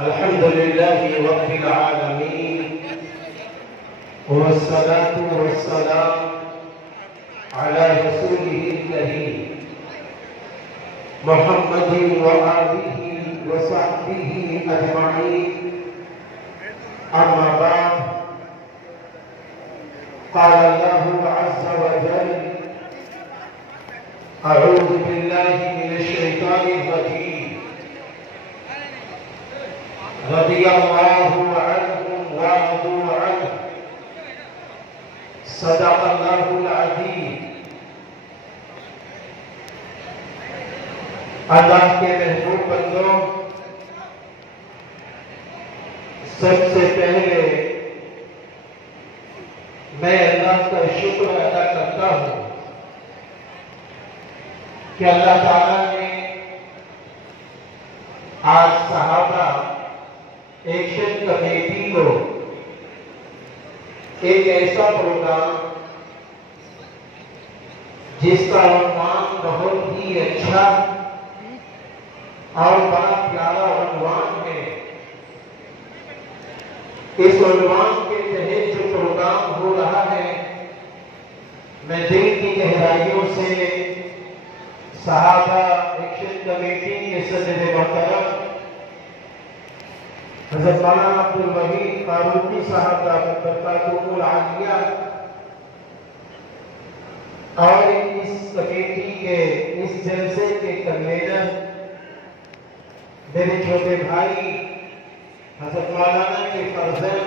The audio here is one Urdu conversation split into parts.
الحمد لله رب العالمين، والصلاة والسلام على رسوله الكريم محمد وآله وصحبه أجمعين. أما بعد، قال الله عز وجل: أعوذ بالله من الشيطان الرجيم. رضي الله عنهم ورضوا عنه. صدق الله العظيم. اللہ کے محبوب بندوں، سب سے پہلے میں اللہ کا شکر ادا کرتا ہوں کہ اللہ تعالیٰ نے آج صحابہ ایکشن کمیٹی کو ایک ایسا پروگرام جس کا عنوان بہت ہی اچھا اور بڑا پیارا عنوان ہے، اس عنوان کے تحت جو پروگرام ہو رہا ہے، میں دل کی گہرائیوں سے صحابہ ایکشن کمیٹی کے صدر محترم حضرت مولانا عبدالوحید فاروقی صاحب دامت برکاتہ العالیہ اور اس کمیٹی کے اس جلسے کے کنوینر میرے چھوٹے بھائی حضرت مولانا کے فرزند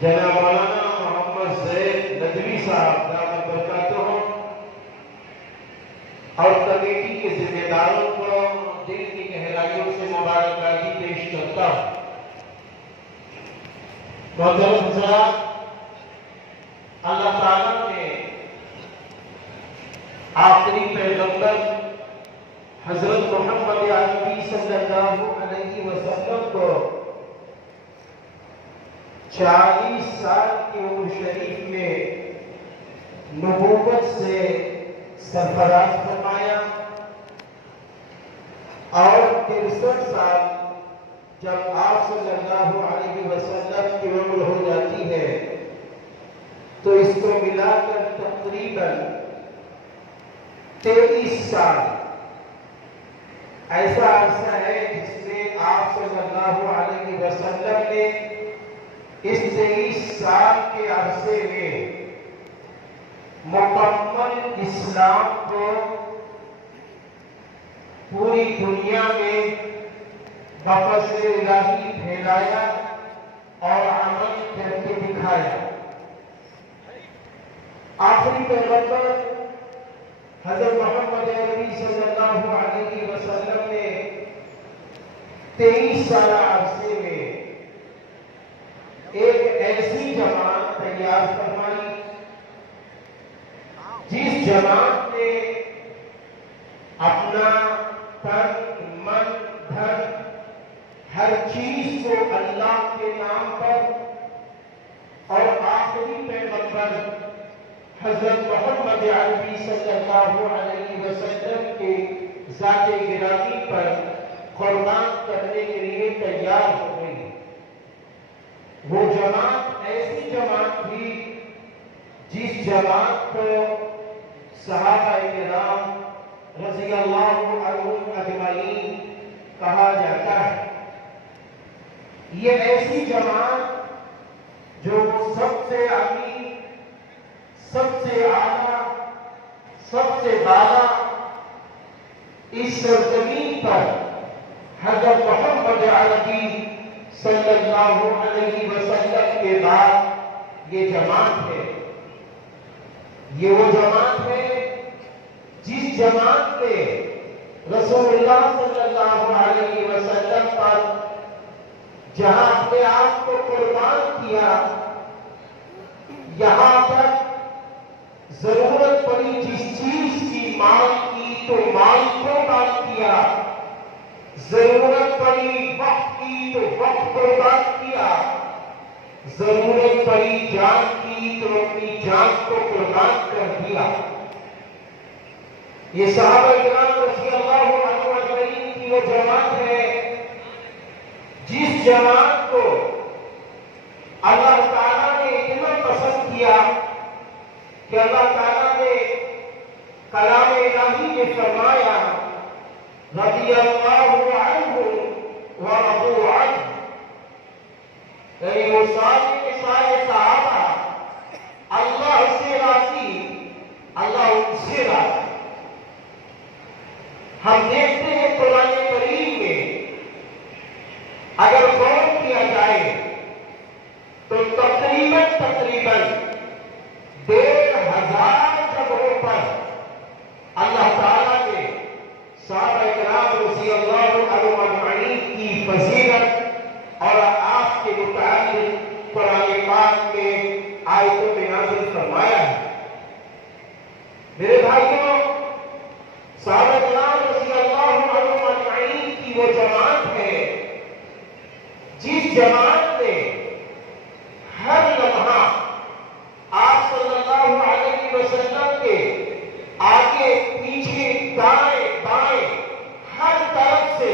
جناب مولانا محمد زید ندوی صاحب دامت برکاتہ اور کمیٹی کے ذمہ داروں کو دل کی گہرائیوں سے مبارکبادی پیش کرتا ہوں. محترم حضرات، اللہ تعالیٰ نے آخری پیغمبر حضرت محمد عربی صلی اللہ علیہ وسلم کو 40 سال کی عمر شریف میں نبوت سے سرفراز فرمایا اور 63 سال جب آپ صلی اللہ علیہ وسلم کی عمر ہو جاتی ہے تو اس کو ملا کر تقریباً 23 سال ایسا عرصہ ہے جس میں آپ صلی اللہ علیہ وسلم نے اس 23 سال کے عرصے میں مکمل اسلام کو پوری دنیا میں بفضل الہی پھیلایا اور عمل کر کے دکھایا. آخری پیغمبر حضرت محمد عربی صلی اللہ علیہ وسلم نے 23 سالہ عرصے میں ایک ایسی جماعت تیار فرمائی جس جماعت نے اپنا تن من دھن ہر چیز کو اللہ کے نام پر اور آخری پیغمبر حضرت محمد عربی صلی اللہ علیہ وسلم کے ذات گرامی پر قربان کرنے کے لیے تیار ہو گئی. وہ جماعت ایسی جماعت تھی جس جماعت کو صحابہ کرام رضی اللہ عنہم اجمعین کہا جاتا ہے. یہ ایسی جماعت جو سب سے امین، سب سے اعلیٰ، سب سے بالا اس سرزمین پر حضرت محمد عربی صلی اللہ علیہ وسلم کے بعد یہ جماعت ہے. یہ وہ جماعت ہے جس جماعت نے رسول اللہ صلی اللہ علیہ وسلم پر جہاں اپنے آپ کو قربان کیا، یہاں تک ضرورت پڑی جس چیز کی مانگ کی تو مال قربان کیا، ضرورت پڑی وقت کی تو وقت قربان کیا، ضرورت پڑی جان کی تو اپنی جان کو قربان کر دیا. یہ صحابہ کرام رضی اللہ عنہم اجمعین کی وہ جماعت ہے جس جماعت کو اللہ تعالیٰ نے اتنا پسند کیا کہ اللہ تعالیٰ نے کلام الہی میں فرمایا رضی اللہ عنہ ورضوا عنہ، یعنی وہ سارے صحابہ اللہ سے راضی، اللہ ان سے راضی۔ ہم دیکھتے ہیں قرآن کریم میں اگر غور کیا جائے تو تقریباً 1,500 جگہوں پر اللہ تعالیٰ نے صحابہ کرام رضی اللہ عنہم اجمعین کی فضیلت اور آپ کے متعلق قرآن پاک میں آیتوں میں نازل فرمایا ہے۔ میرے بھائیوں، صحابہ کرام رضی اللہ عنہم اجمعین کی وہ جماعت ہے جس جماعت نے ہر لمحہ آپ صلی اللہ علیہ وسلم کے آگے پیچھے دائیں بائیں ہر طرف سے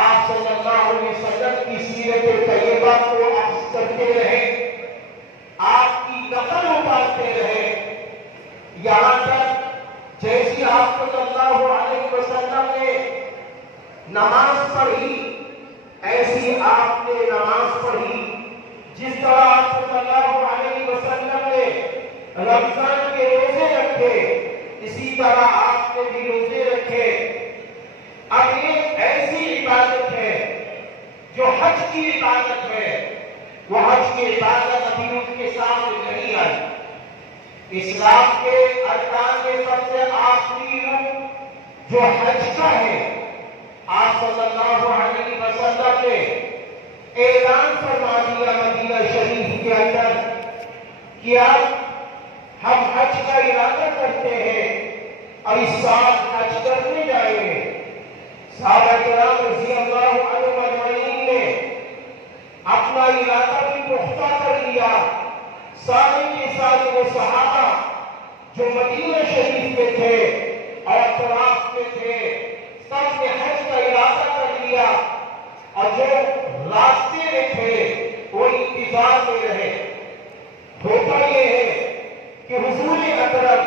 آپ صلی اللہ علیہ وسلم کی سیرت طیبہ کو اخذ کرتے رہے، آپ کی نقل اتارتے رہے، یہاں تک جیسی آپ صلی اللہ علیہ وسلم نے نماز پڑھی ایسی آپ نے نماز پڑھی، جس طرح آپ صلی اللہ علیہ وسلم نے رمضان کے روزے رکھے اسی طرح آپ نے بھی روزے رکھے۔ اب ایک ایسی عبادت ہے جو حج کی عبادت ہے، وہ حج کی عبادت ابھی ان کے سامنے نہیں آئی۔ اسلام کے ارکان میں سب سے آخری رکن جو حج کا ہے، آپ صلی اللہ علیہ وسلم نے اعلان فرما دیا مدینہ شریف کے اندر کہ اب ہم حج کا ارادہ کرتے ہیں اور اس سال حج کرنے جائیں گے۔ صحابہ کرام رضی اللہ عنہم اجمعین نے اپنا ارادہ بھی پختہ کر لیا۔ سارے کے سارے وہ صحابہ جو مدینہ شریف میں تھے اور طواف میں تھے، سب نے حج کا ارادہ کر لیا، اور جو راستے میں تھے وہ انتظار میں رہے۔ ہوتا یہ ہے کہ حضور اکرم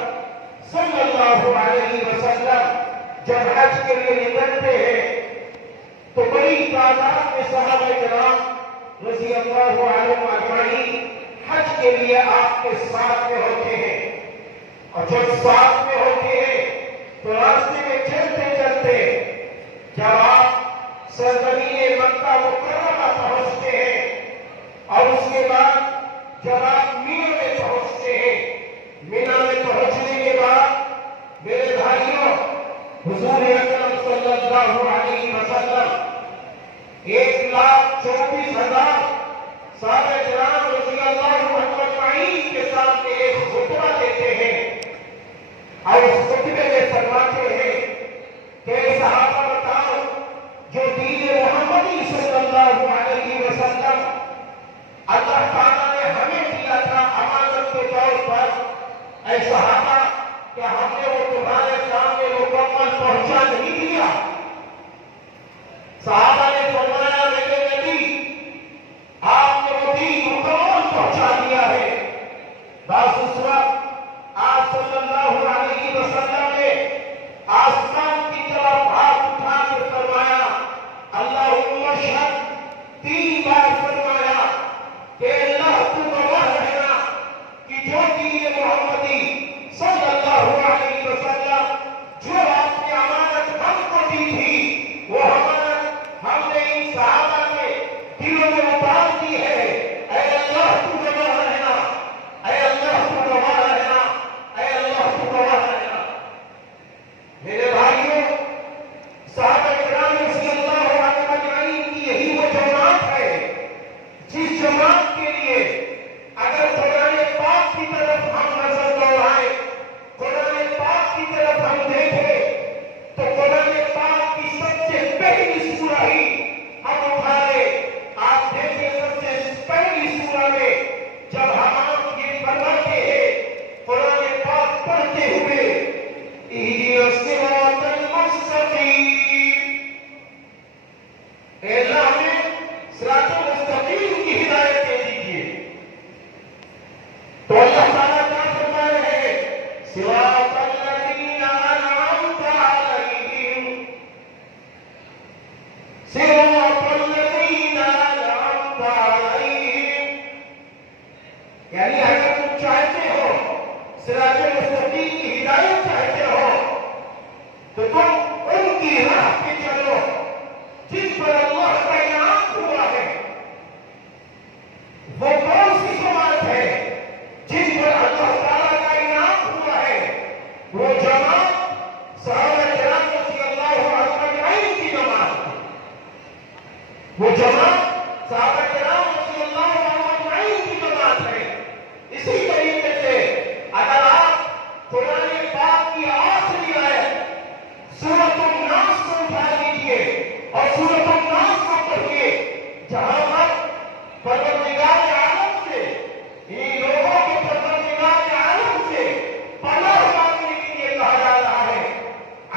صلی اللہ علیہ وسلم جب حج کے لیے نکلتے ہیں تو بڑی تعداد میں صحابہ کرام رضی اللہ عنہم اجمعین حج کے لیے آپ کے ساتھ میں ہوتے ہیں، اور جب ساتھ میں ہوتے ہیں تو راستے میں چلتے چلتے جب آپ سرزمین مکہ مکرمہ پہنچتے ہیں اور اس کے بعد جب آپ مینا میں پہنچتے ہیں، مینا میں پہنچنے کے بعد میرے بھائیوں، حضور اکرم صلی اللہ علیہ وسلم 1,24,000 صحابہ کرام رضی اللہ عنہم اجمعین کے سامنے ایک خطبہ دیتے ہیں، اور اس خطبے میں فرماتے ہیں کہ صحابہ بتاؤ جو دین محمدی صلی اللہ علیہ وسلم اللہ تعالیٰ نے ہمیں دیا تھا امانت کے طور پر، اے صحابہ کیا ہم نے وہ تمہارے سامنے مکمل پہنچا نہیں دیا؟ صحابہ نے فرمایا میرے نبی آپ نے وہ دین مکمل پہنچا دیا ہے۔ بس اس وقت آپ صلی اللہ علیہ وسلم نے آسمان کی طرف ہاتھ اٹھا کر فرمایا اللہم اشہد، 3 بار فرمایا کہ اللہ تو گواہ رہنا کہ جو دین محمدی صلی اللہ علیہ وسلم جو آپ نے امانت ہم کو دی تھی وہ امانت صراط الذین انعمت علیہم، یعنی اگر تم چاہتے ہو صراط مستقیم کی ہدایت چاہتے ہو تو تم ان کی راہ پہ چلو جن پر اللہ کا انعام ہوا ہے۔ وہ کون سی جماعت ہے جن پر اللہ تعالیٰ کا انعام ہوا ہے؟ وہ جماعت صحابہ کرام رضی اللہ عنہم اجمعین کی جماعت ہے۔ وہ جماعت صحابہ کرام رضی اللہ عنہم اجمعین کی جماعت ہے۔ اسی طریقے سے اگر آپ قرآن پاک کی آخری آیت سورۃ الناس کو اٹھا لیجیے اور سورۃ الناس کو پڑھیے، جہاں پر پروردگار عالم سے، ان لوگوں کے پروردگار عالم سے پناہ مانگنے کے لیے کہا جا رہا ہے۔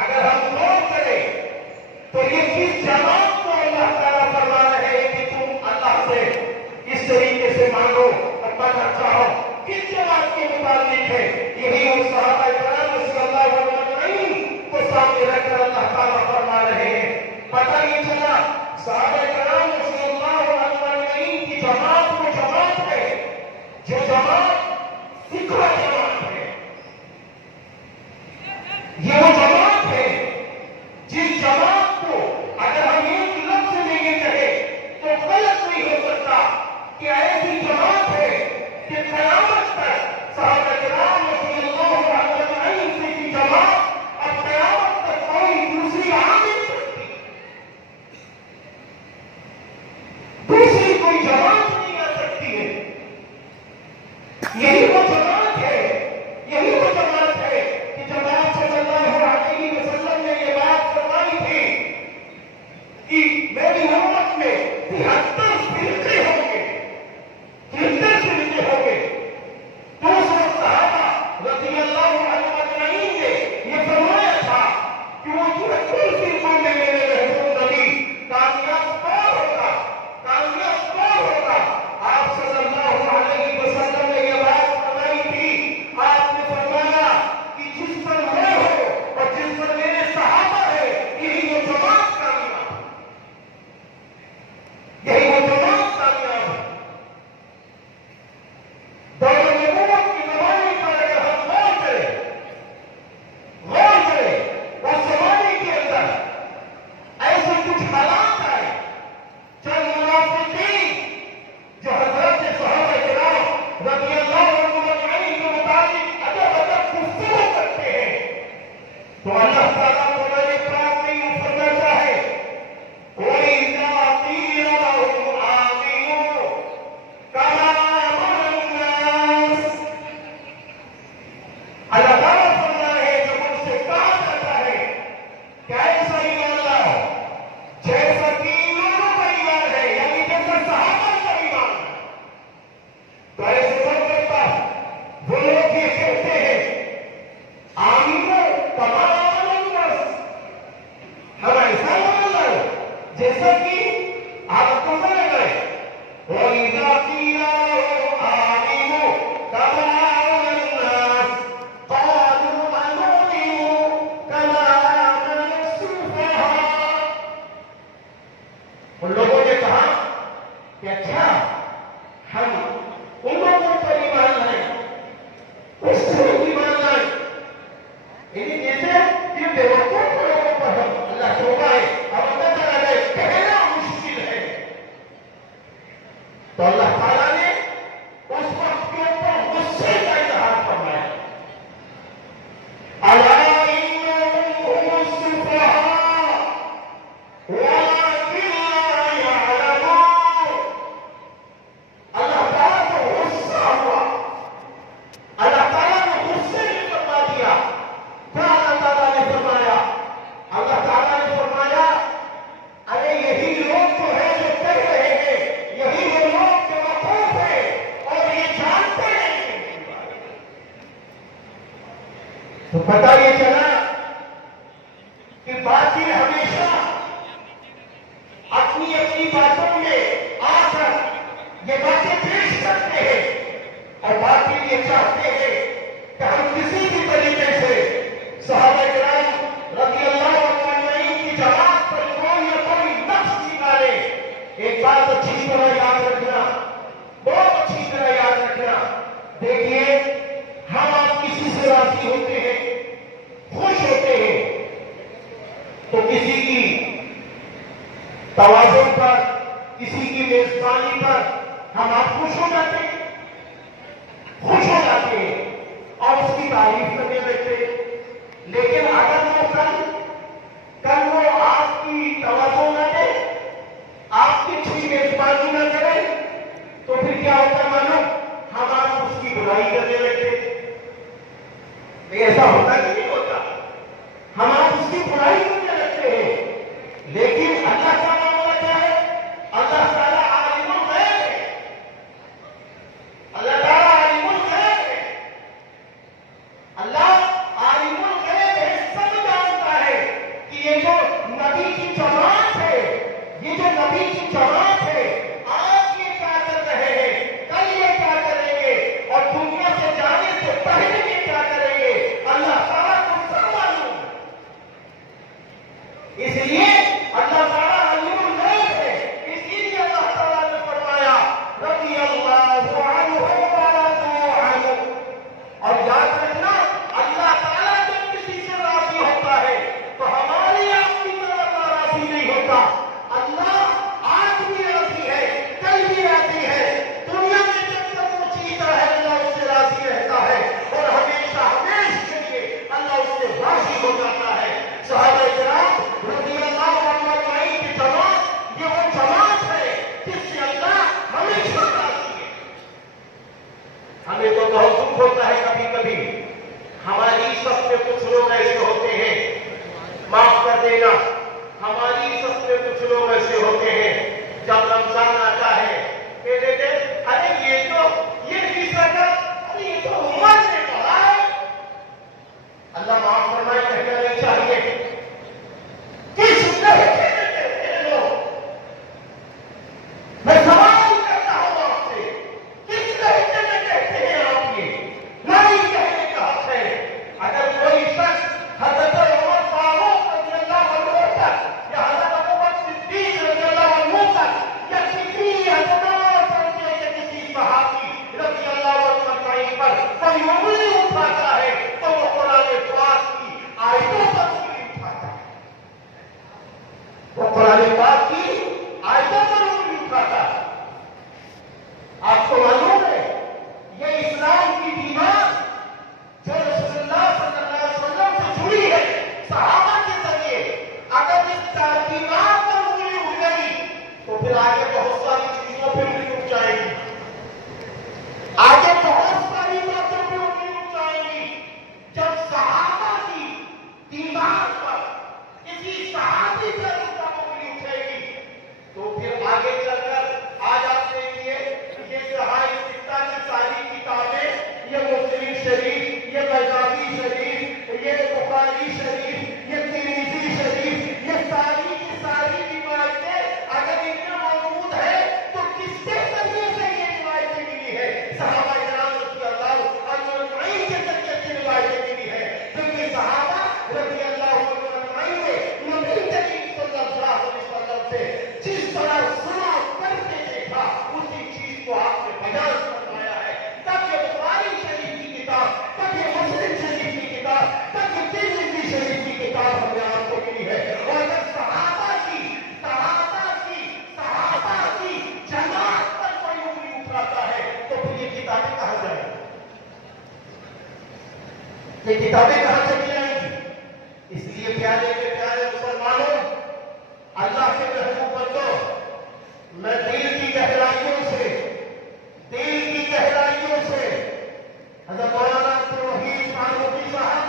اگر ہم غور کریں تو یہ کس جماعت کو اللہ تعالیٰ فرما رہے ہیں کہ تم اللہ سے اس طریقے سے مانگو اور پناہ چاہو، کس جماعت کے متعلق ہے؟ یہی وہ صحابہ کرام رضی اللہ عنہم کو سامنے رکھ کر اللہ تعالیٰ فرما رہے ہیں۔ پتہ یہ چلا صحابہ کرام رضی اللہ عنہم کی جماعت وہ جماعت ہے جو جماعت فکر جماعت ہے۔ یہ وہ جماعت ہے جس جماعت کو اگر ہم ایک لفظ میں یہ کہیں تو غلط نہیں ہو سکتا کہ ایسی جماعت ہے کہ قیامت تک صحابہ کرام رضی اللہ عنہم سے کی جماعت اب قیامت تک کوئی دوسری آ نہیں سکتی، دوسری کوئی جماعت نہیں آ سکتی ہے۔ یہی وہ جماعت ہے، یہی وہ جماعت ہے کہ جب آپ صلی اللہ علیہ وسلم نے یہ بات فرمائی تھی کہ میری امت میں 73 فرقے ہوں گے، 73 فرقے ہوں گے۔ 200 صحابہ رضی اللہ عنہم اجمعین نے یہ فرمایا تھا کہ وہ 73 فرقوں میں میرے محبوب نبی کامیاب کون ہوگا، کامیاب کون ہوگا؟ آپ صلی اللہ علیہ وسلم نے یہ بات فرمائی تھی، آپ نے فرمایا کہ جس پر میں ہوں اور جس پر میرے صحابہ ہیں یہی وہ جماعت کامیاب ہے، یہی وہ جماعت کامیاب ہے۔ دور نبوت کی زمانے پر اگر ہم غور کریں اس زمانے کے اندر ایسے کچھ حالات آئے، چند منافقین جو حضرت صحابہ کرام رضی اللہ عنہم اجمعین کے مطابق ادب گفتگو کرتے ہیں، تو اللہ تعالیٰ قرآن پاک میں یوں فرماتا ہے وَإِذَا قِيلَ لَهُمْ آمِنُوا كَمَا آمَنَ النَّاسُ، اللہ تعالیٰ فرما رہے ہیں جب ان سے کہا جاتا ہے کہ ایسا ایمان لاؤ جیسا کہ ان لوگوں کا ایمان ہے، یعنی جیسا صحابہ کا ایمان ہے، تو ایسے کون کرتا؟ وہ لوگ یہ کہتے ہیں آمینو کما آمن الناس، ہم ایسا مان لو جیسا کہ آپ کو سمجھ گئے۔ وَإِذَا قِيلَ لَهُمْ آمِنُوا كَمَا آمَنَ النَّاسُ قَالُوا أَنُؤْمِنُ كَمَا آمَنَ السُّفَهَاءُ، ان لوگوں نے کہا کہ اچھا ہم ان لوگوں پر ایمان لائیں، اس سے ایمان لائیں، یعنی جیسے یہ بیوقوف لوگوں پر ہم اللہ توبہ ہے اب اللہ چلا جائے کہنا مشکل ہے، تو اللہ تعالیٰ نے اس وقت کے اوپر غصے کا اظہار فرمایا، أَلَا إِنَّهُمْ هُمُ السُّفَهَاءُ وَلَكِنْ لَا يَعْلَمُونَ، اللہ تعالیٰ بات اچھی طرح یاد رکھنا، بہت اچھی طرح یاد رکھنا. دیکھیے ہم آپ کسی سے راضی ہوتے ہیں، خوش ہوتے ہیں، تو کسی کی توازن پر، کسی کی میزبانی پر ہم آپ خوش ہو جاتے ہیں، خوش ہو جاتے ہیں اور اس کی تعریف کرنے لگتے ہیں. لیکن اگر وہ کل وہ آپ کی توازن نہ دے، آپ کی اچھی میزبانی نہ کرے، تو پھر کیا ہوتا ہے معلوم؟ ہم آپ اس کی برائی کرنے لگتے ہیں. ایسا ہوتا کہ نہیں ہوتا؟ ہم آپ اس کی برائی کرنے لگتے ہیں. لیکن اللہ کا معاملہ کیا ہے؟ اللہ تعالیٰ عالم الغیب ہے. اللہ تعالیٰ عالم الغیب ہے. اللہ عالم الغیب ہے، سب جانتا ہے کہ یہ جو نبی کی جماعت ہے، یہ جو نبی کی جماعت ہے، آج یہ کیا کر رہے ہیں، کل یہ کیا کریں گے، اور دنیا سے جانے سے پہلے یہ کیا کریں گے. اللہ تعالیٰ کو سب معلوم ہے. اس لیے اللہ تعالیٰ عالم الغیب ہے. اس لیے اللہ تعالیٰ نے فرمایا رضی اللہ عنہ ورضوا عنہ. اور یاد رکھنا، اللہ تعالیٰ جب کسی سے راضی ہوتا ہے تو ہماری آپ کی طرح راضی نہیں ہوتا. اللہ آج بھی راضی ہے، کل بھی راضی ہے. دنیا میں جب تک وہ چیتا ہے اللہ اس سے راضی رہتا ہے، اور ہمیشہ ہمیشہ کے لیے اللہ اس سے راضی ہو جاتا ہے. صحابہ کرام رضی اللہ عنہ اجمعین کی جماعت، یہ وہ جماعت ہے جس سے اللہ ہمیشہ راضی ہے. ہمیں تو بہت دکھ ہوتا ہے کبھی کبھی، ہماری سب میں کچھ لوگ ایسے ہوتے ہیں، معاف کر دینا، ہماری سب میں کچھ لوگ ایسے ہوتے ہیں جب رمضان آتا ہے کہ دیتے ارے یہ بھی سکا، ارے یہ تو عمر نے پڑھا ہے. اللہ معاف فرمائے، کہنا نہیں چاہیے. کس لہجے میں کہتے ہیں لوگ؟ میں سوال کرتا ہوں آپ سے، کس لہجے میں کہتے ہیں آپ؟ یہ نہیں کہنے کا حق ہے. اگر کوئی شخص حضرت عمر فاروق رضی اللہ عنہ تک، یا حضرت ابوبکر صدیق رضی اللہ عنہ تک، یا کسی حضرت کے کسی صحابی رضی اللہ عنہ پر کوئی انگلی اٹھاتا ہے تو وہ قرآن پاک کی آیتوں پر انگلی اٹھاتا ہے. وہ قرآن پاک کی آیتوں پر انگلی اٹھاتا ہے. آپ کو معلوم ہے یہ اسلام کی دیوار جو رسول اللہ صلی اللہ علیہ وسلم سے جڑی ہے صحابہ کے ذریعے، اگر اس دیوار پر انگلی اٹھ گئی تو پھر آگے بہت ساری چیزوں پہ انگلی اٹھ جائے گی، آگے بہت ساری باتوں پہ انگلی اٹھ جائے گی. جب صحابہ کی دیوار پر کسی صحابی پر انگلی اٹھے گی تو پھر آگے چل کر آج آپ دیکھیے یہ صحابہ سکتہ کی ساری کتابیں، یہ مسلم شریف، یہ بیضاوی شریف، یہ بخاری شریف، یہ ترمذی شریف، یہ ساری کی ساری روایتیں اگر ان میں موجود ہے تو کس کے ذریعے سے یہ روایتیں ملی ہے؟ صحابہ کرام رضی اللہ عنہ اجمعین کے ذریعے سے روایتیں ملی ہے. کیونکہ صحابہ رضی اللہ عنہ اجمعین نے نبی کریم صلی اللہ علیہ وسلم سے جس طرح سنا کرتے دیکھا اسی چیز کو آپ نے بیان فرمایا ہے. تب یہ بخاری شریف کی کتاب، تب یہ مسلم شریف کی کتاب، تب یہ ترمذی شریف کی کتاب ہمیں آپ کو ملی ہے. اور اگر صحابہ کی جماعت پر کوئی انگلی اٹھاتا ہے تو پھر یہ کتابیں کہاں جائیں گی؟ یہ کتابیں کہاں چلی جائیں گی؟ اس لیے پیارے کے پیارے مسلمانوں، اللہ کے محبوب بندو، میں دل کی گہرائیوں سے حضرت مولانا عبدالوحید فاروقی صاحب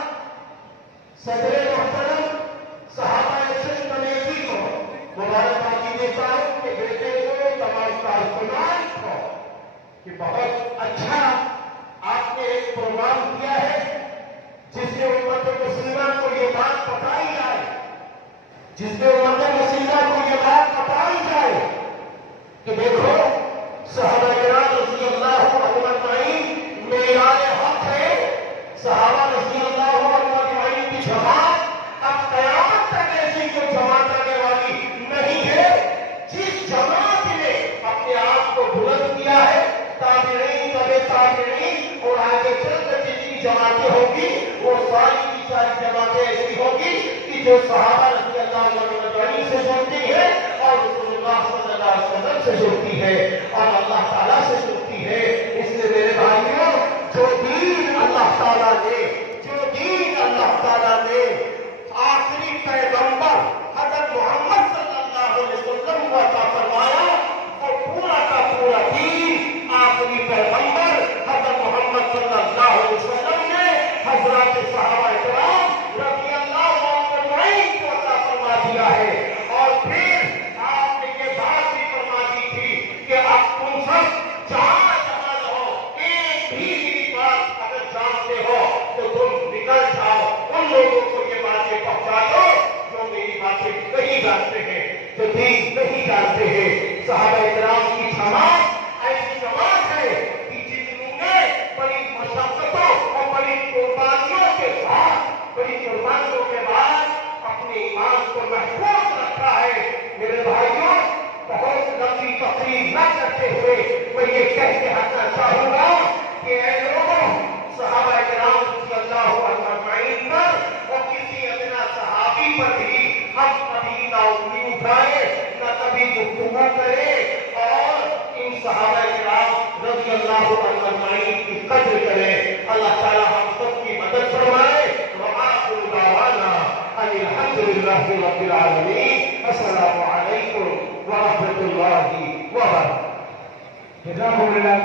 صدر محترم صحابہ ارشد کمیٹی کو مبارکباد دیتا ہوں کہ بیٹے کو، تمام کارکنان کو، کہ بہت اچھا آپ نے ایک پروگرام کیا ہے جس میں امت مسلمہ کو یہ بات بتائی جائے، کہ دیکھو صحابہ کرام رضی اللہ عنہ اجمعین معیار حق ہے. صحابہ رضی اللہ عنہ اجمعین کی جماعت اب قیامت تک ایسی کوئی جماعت آنے والی نہیں ہے جس جماعت نے جو صحابہ رضی اللہ عنہ سے جڑتی ہے اور رسول اللہ صلی اللہ علیہ وسلم سے جڑتی ہے اور اللہ تعالیٰ سے جڑتی ہے. اس لیے میرے بھائیوں، جو دین اللہ تعالیٰ نے آخری پیغمبر حضرت محمد صلی اللہ علیہ وسلم کو عطا فرمایا، وہ پورا کا پورا دین آخری پیغمبر حضرت محمد صلی اللہ علیہ وسلم نے حضرات صحابہ کرام رضی اللہ عنہم کو عطا فرما دیا ہے. اور پھر آپ نے یہ بات بھی فرما دی تھی کہ اب تم سب جہاں رہو، ایک بھی میری بات اگر جانتے ہو تو تم نکل جاؤ، ان لوگوں کو یہ باتیں پہنچا دو جو میری باتیں نہیں جانتے ہیں، جو دین نہیں جانتے ہیں. صحابہ کرام کی جماعت ایسی جماعت ہے کہ جنہوں نے بڑی مشقتوں اور بڑی قربانیوں کے بعد اپنے ایمان کو محفوظ رکھا ہے. میرے بھائیوں، بہت لمبی تقریر نہ کرتے ہوئے میں یہ کہہ کے ہٹنا چاہوں گا کہ اے لوگوں، صحابہ کرام رضی اللہ عنہم اجمعین پر اور کسی ادنا صحابی پر بھی ہم کبھی نہ انگلی اٹھائیں، نہ کبھی گفتگو کریں اور ان صحابہ کرام رضی اللہ عنہم اجمعین کی قدر کریں. اللہ تعالی ہم سب کی مدد فرمائے. وآخر دعوانا ان الحمد للہ رب العالمین. السلام علیکم ورحمۃ اللہ وبرکاتہ. جزاکم اللہ